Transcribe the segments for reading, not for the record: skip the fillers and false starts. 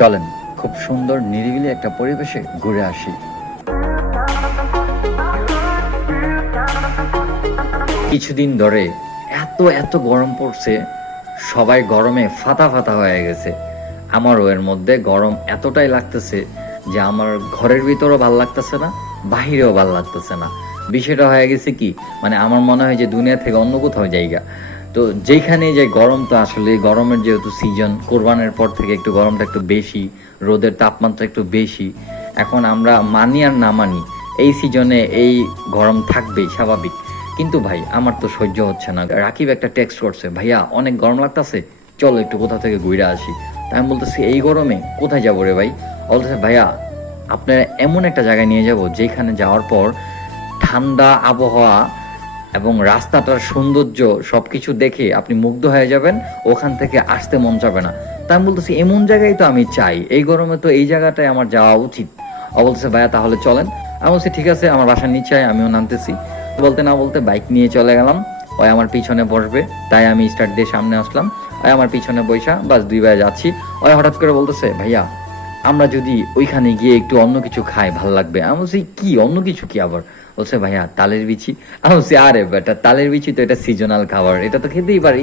চলেন খুব সুন্দর নিরিবিলি একটা পরিবেশে ঘুরে আসি। কিছুদিন ধরে এত গরম পড়ছে, সবাই গরমে ফাতা ফাতা হয়ে গেছে। আমারও এর মধ্যে গরম এতটাই লাগতেছে যে আমার ঘরের ভিতরও ভাল লাগতেছে না, বাহিরেও ভাল লাগতেছে না। বিষয়টা হয়ে গেছে কি, মানে আমার মনে হয় যে দুনিয়া থেকে অন্য কোথাও জায়গা। তো যেখানে যে গরম, তো আসলে গরমের যেহেতু সিজন, কোরবানের পর থেকে একটু গরমটা একটু বেশি, রোদের তাপমাত্রা একটু বেশি। এখন আমরা মানি আর না মানি, এই সিজনে এই গরম থাকবেই, স্বাভাবিক। কিন্তু ভাই আমার তো সহ্য হচ্ছে না। রাকিব একটা টেক্সট করছে, ভাইয়া অনেক গরম লাগতেছে, চলো একটু কোথা থেকে ঘুরে আসি। তাই আমি বলতেছি এই গরমে কোথায় যাবো রে ভাই? বলতেছে ভাইয়া আপনার এমন একটা জায়গায় নিয়ে যাব যেখানে যাওয়ার পর ঠান্ডা আবহাওয়া এবং রাস্তাটার সৌন্দর্য সবকিছু দেখে আপনি মুগ্ধ হয়ে যাবেন, ওখান থেকে আসতে মন যাবে না। তাই আমি বলতেছি এমন জায়গায় তো আমি চাই, এই গরমে তো এই জায়গাটায় আমার যাওয়া উচিত। ও বলতেছে ভাইয়া তাহলে চলেন। আমি বলছি ঠিক আছে, আমার বাসার নিচে আমিও নামতেছি। বলতে না বলতে বাইক নিয়ে চলে গেলাম। ওই আমার পিছনে বসবে, তাই আমি স্টার্ট দিয়ে সামনে আসলাম। ওই আমার পিছনে বৈশা বাস দুই ভাই যাচ্ছি। ওই হঠাৎ করে বলতেছে ভাইয়া আমরা যদি ওইখানে গিয়ে একটু অন্য কিছু খাই ভাল লাগবে। আমি বলছি কি অন্য কিছু কি আবার? বলছে ভাইয়া তালের বিচি। আমি বলছি আরে বেটা তালের বিচি তো এটা সিজনাল খাবার, এটা তো খেতেই পারি।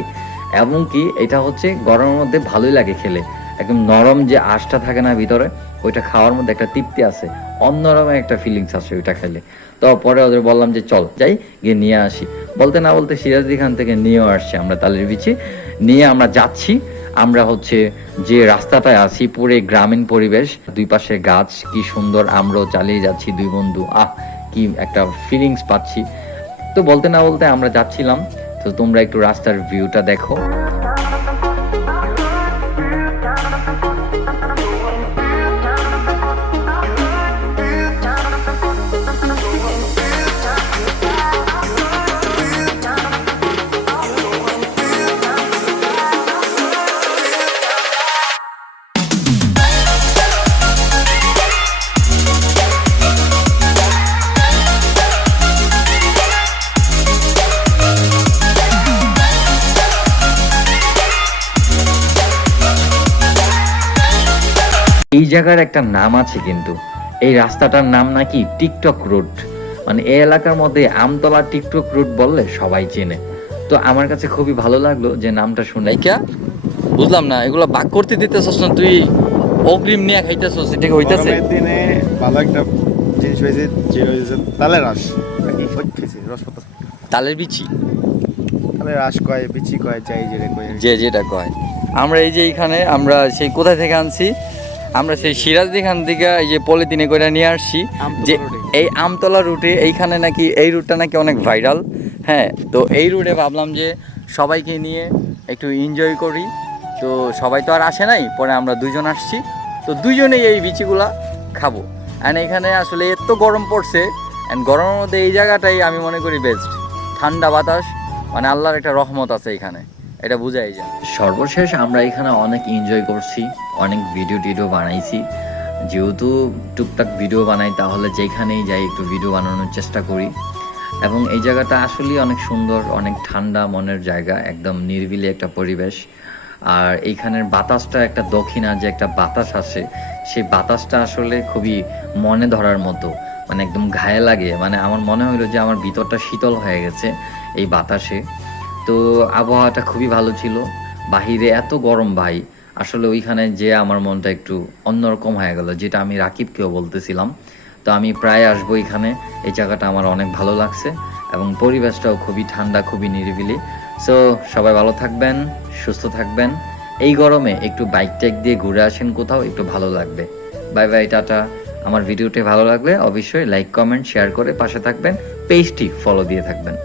এমনকি এটা হচ্ছে গরমের মধ্যে ভালোই লাগে খেলে, একদম নরম যে আঁশটা থাকে না ভিতরে, ওইটা খাওয়ার মধ্যে একটা তৃপ্তি আছে, অন্যরকম একটা ফিলিংস আছে ওইটা খেলে। তো পরে ওদের বললাম যে চল যাই, গিয়ে নিয়ে আসি। বলতে না বলতে সিরাজদি খান থেকে নিয়েও আসছি আমরা তালের বিচি নিয়ে। আমরা যাচ্ছি, আমরা হচ্ছে যে রাস্তাটায় আছি পুরো গ্রামীণ পরিবেশ, দুই পাশে গাছ, কি সুন্দর। আমরাও চালিয়ে যাচ্ছি দুই বন্ধু, কি একটা ফিলিংস পাচ্ছি। তো বলতে না বলতে আমরা যাচ্ছিলাম। তো তোমরা একটু রাস্তার ভিউটা দেখো। এই জায়গার একটা নাম আছে কিন্তু, এই রাস্তাটার নাম নাকি টিকটক রুট। মানে এই এলাকার মধ্যে আমতলা টিকটক রুট বললে সবাই চেনে। তো আমার কাছে খুবই ভালো লাগলো যে নামটা শুনে। বুঝলাম না, এগুলো বাক করতে দিতেছস না তুই, অগ্রিম নিয়ে খাইতেছস, এটা হইতাছে? দিনে ভালো একটা জিনিস হয়েছে, যে হয়েছে তালের রস। নাকি খেয়েছি রসপাতা, তালের বিচি, তালের রস কয়, বিচি কয়, যাই যেটা কয়, যে যেটা কয়। আমরা এই যে এখানে আমরা সেই কোথায় থেকে আনছি, আমরা সেই সিরাজদি খান থেকে এই যে পলিথিনে করে নিয়ে আসছি যে এই আমতলা রুটে। এইখানে নাকি এই রুটটা নাকি অনেক ভাইরাল। হ্যাঁ, তো এই রুটে ভাবলাম যে সবাইকে নিয়ে একটু এনজয় করি। তো সবাই তো আর আসে নাই, পরে আমরা দুইজন আসছি, তো দুইজনেই এই বিচিগুলা খাবো। অ্যান্ড এখানে আসলে এত গরম পড়ছে, অ্যান্ড গরমের মধ্যে এই জায়গাটাই আমি মনে করি বেস্ট। ঠান্ডা বাতাস, মানে আল্লাহর একটা রহমত আছে এখানে, এটা বুঝাই যায়। সর্বশেষ আমরা এখানে অনেক এনজয় করছি, অনেক ভিডিও টিডিও বানাইছি। যেহেতু টুকটাক ভিডিও বানাই, তাহলে যেখানেই যাই একটু ভিডিও বানানোর চেষ্টা করি। এবং এই জায়গাটা আসলেই অনেক সুন্দর, অনেক ঠান্ডা মনের জায়গা, একদম নিরিবিলি একটা পরিবেশ। আর এইখানের বাতাসটা, একটা দক্ষিণা যে একটা বাতাস আসে, সেই বাতাসটা আসলে খুবই মনে ধরার মতো, মানে একদম গায়ে লাগে। মানে আমার মনে হলো যে আমার ভিতরটা শীতল হয়ে গেছে এই বাতাসে। তো আবহাওয়াটা খুবই ভালো ছিল, বাহিরে এত গরম ভাই, আসলে ওইখানে যে আমার মনটা একটু অন্যরকম হয়ে গেল, যেটা আমি রাকিবকেও বলতেছিলাম। তো আমি প্রায় আসবো এখানে, এই জায়গাটা আমার অনেক ভালো লাগছে এবং পরিবেশটাও খুবই ঠান্ডা, খুবই নিরিবিলি। সো সবাই ভালো থাকবেন, সুস্থ থাকবেন। এই গরমে একটু বাইক টাইক দিয়ে ঘুরে আসেন কোথাও, একটু ভালো লাগবে। Bye bye, tata. আমার ভিডিওটি ভালো লাগলে অবশ্যই লাইক, কমেন্ট, শেয়ার করে পাশে থাকবেন, পেজটি ফলো দিয়ে থাকবেন।